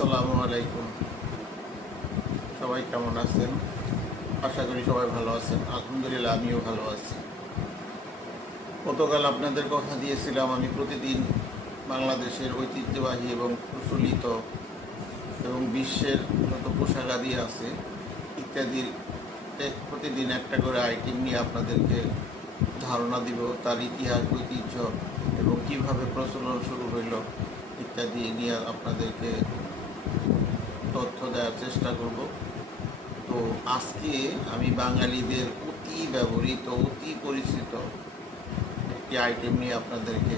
আসসালামু আলাইকুম। সবাই কেমন আছেন? আশা করি সবাই ভালো আছেন। আলহামদুলিল্লাহ, আমিও ভালো আছি। গতকাল আপনাদের কথা দিয়েছিলাম আমি প্রতিদিন বাংলাদেশের ঐতিহ্যবাহী এবং প্রচলিত এবং বিশ্বের যত পোশাকাদি আছে ইত্যাদির প্রতিদিন একটা করে আইটেম নিয়ে আপনাদেরকে ধারণা দিব, তার ইতিহাস, ঐতিহ্য এবং কিভাবে প্রচলন শুরু হইল ইত্যাদি নিয়ে আপনাদেরকে তথ্য দেওয়ার চেষ্টা করব। তো আজকে আমি বাঙালিদের অতি ব্যবহৃত, অতি পরিচিত একটি আইটেম নিয়ে আপনাদেরকে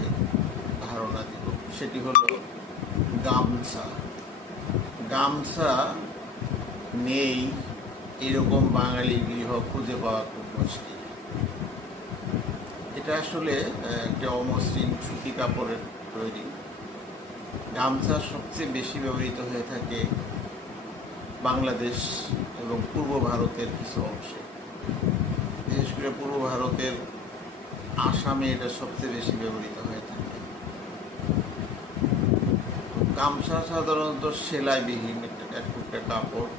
ধারণা দিব। সেটি হলো গামছা। গামছা নেই এরকম বাঙালি গৃহ খুঁজে পাওয়া খুব মুশকিল। এটা আসলে একটা অমসৃণ সুতি কাপড়ের তৈরি। গামছা সবচেয়ে বেশি ব্যবহৃত হয়ে থাকে বাংলাদেশ এবং পূর্ব ভারতের কিছু অংশে, বিশেষ করে পূর্ব ভারতের আসামে এটা সবচেয়ে বেশি ব্যবহৃত হয়ে থাকে। গামছা সাধারণত সেলাইবিহীন এক টুকরা কাপড়।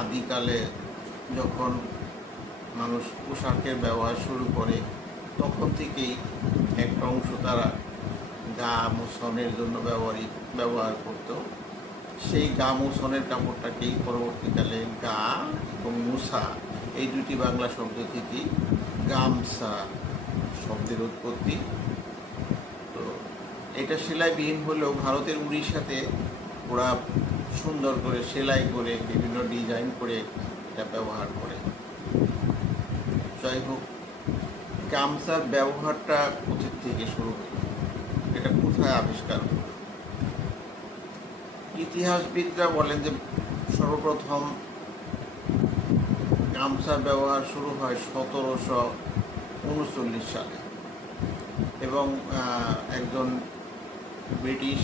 আদিকালে যখন মানুষ পোশাকের ব্যবহার শুরু করে তখন থেকেই একটা অংশ তারা গা মোছনের জন্য ব্যবহার করত। সেই গা মোছনের কাপড়টাকেই পরবর্তীকালে গা এবং মুছা, এই দুটি বাংলা শব্দ থেকেই গামছা শব্দের উৎপত্তি। তো এটা সেলাইবিহীন হলেও ভারতের উড়িষ্যাতে ওরা সুন্দর করে সেলাই করে বিভিন্ন ডিজাইন করে এটা ব্যবহার করে। যাই হোক, গামছার ব্যবহারটা কোথা থেকে শুরু হলো, এটা কোথায় আবিষ্কার হলো? ইতিহাসবিদরা বলেন যে সর্বপ্রথম গামছার ব্যবহার শুরু হয় 1739 সালে এবং একজন ব্রিটিশ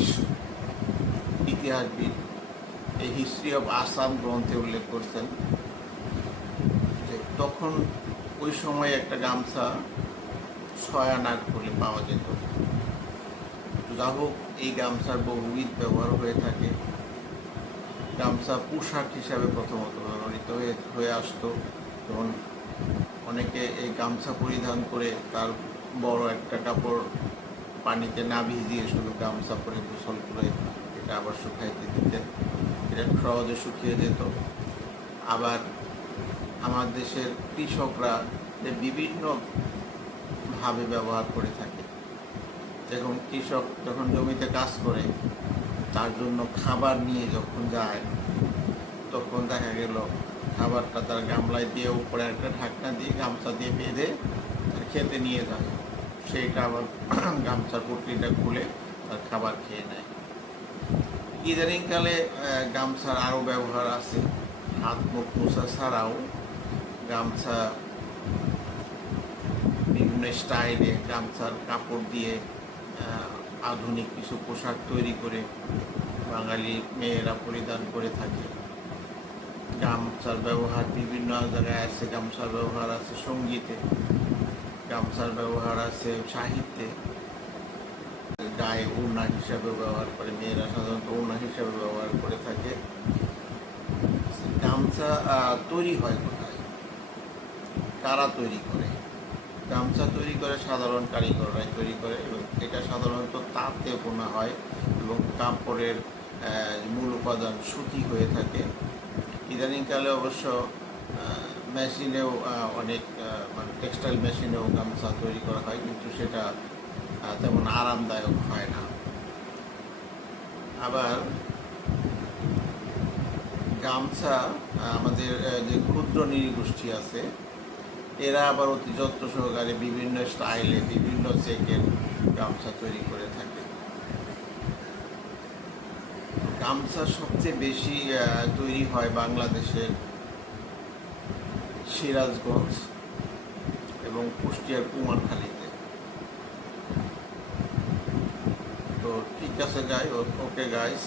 ইতিহাসবিদ এই হিস্ট্রি অফ আসাম গ্রন্থে উল্লেখ করছেন যে তখন ওই সময় একটা গামছা 6 আনা করে পাওয়া যেত। যা হোক, এই গামছার বহুবিধ ব্যবহার হয়ে থাকে। গামছা পোশাক হিসাবে প্রথমত ব্যবহৃত হয়ে আসতো। যেমন অনেকে এই গামছা পরিধান করে তার বড় একটা কাপড় পানিতে না ভিজিয়ে শুধু গামছা পরে গোসল করে এটা আবার শুকাইতে দিতেন, এটা সহজে শুকিয়ে যেত। আবার আমার দেশের কৃষকরা যে বিভিন্নভাবে ব্যবহার করে থাকে, যখন কৃষক যখন জমিতে কাজ করে তার জন্য খাবার নিয়ে যখন যায় তখন দেখা গেল খাবারটা তার গামলায় দিয়ে উপরে একটা ঢাকনা দিয়ে গামছা দিয়ে বেঁধে তার খেতে নিয়ে যায়। সেইটা আবার গামছার পুটলিটা খুলে তার খাবার খেয়ে নেয়। ইদানিংকালে গামছার আরও ব্যবহার আছে। হাত মুখ মোছা ছাড়াও গামছা বিভিন্ন স্টাইলে গামছার কাপড় দিয়ে আধুনিক কিছু পোশাক তৈরি করে বাঙালি মেয়েরা পরিধান করে থাকে। গামছার ব্যবহার বিভিন্ন জায়গায় আছে। গামছার ব্যবহার আছে সঙ্গীতে, গামছার ব্যবহার আছে সাহিত্যে, গায়ে ওড়না হিসাবে ব্যবহার করে, মেয়েরা সাধারণত ওড়না হিসাবে ব্যবহার করে থাকে। গামছা তৈরি হয় কোথায়, কারা তৈরি করে? গামছা তৈরি করে সাধারণ কারিগররাই তৈরি করে এবং এটা সাধারণত তাঁতে বোনা হয় এবং কাপড়ের মূল উপাদান সুতি হয়ে থাকে। ইদানিংকালে অবশ্য মেশিনেও অনেক মানে টেক্সটাইল মেশিনেও গামছা তৈরি করা হয়, কিন্তু সেটা তেমন আরামদায়ক হয় না। আবার গামছা আমাদের যে ক্ষুদ্র নৃগোষ্ঠী আছে এরা আবার অতি যত্ন সহকারে বিভিন্ন স্টাইলে বিভিন্ন চেকের গামছা তৈরি করে থাকে। গামছা সবচেয়ে বেশি তৈরি হয় বাংলাদেশের সিরাজগঞ্জ এবং কুষ্টিয়ার কুমারখালীতে। তো ঠিক আছে ওকে গাইস।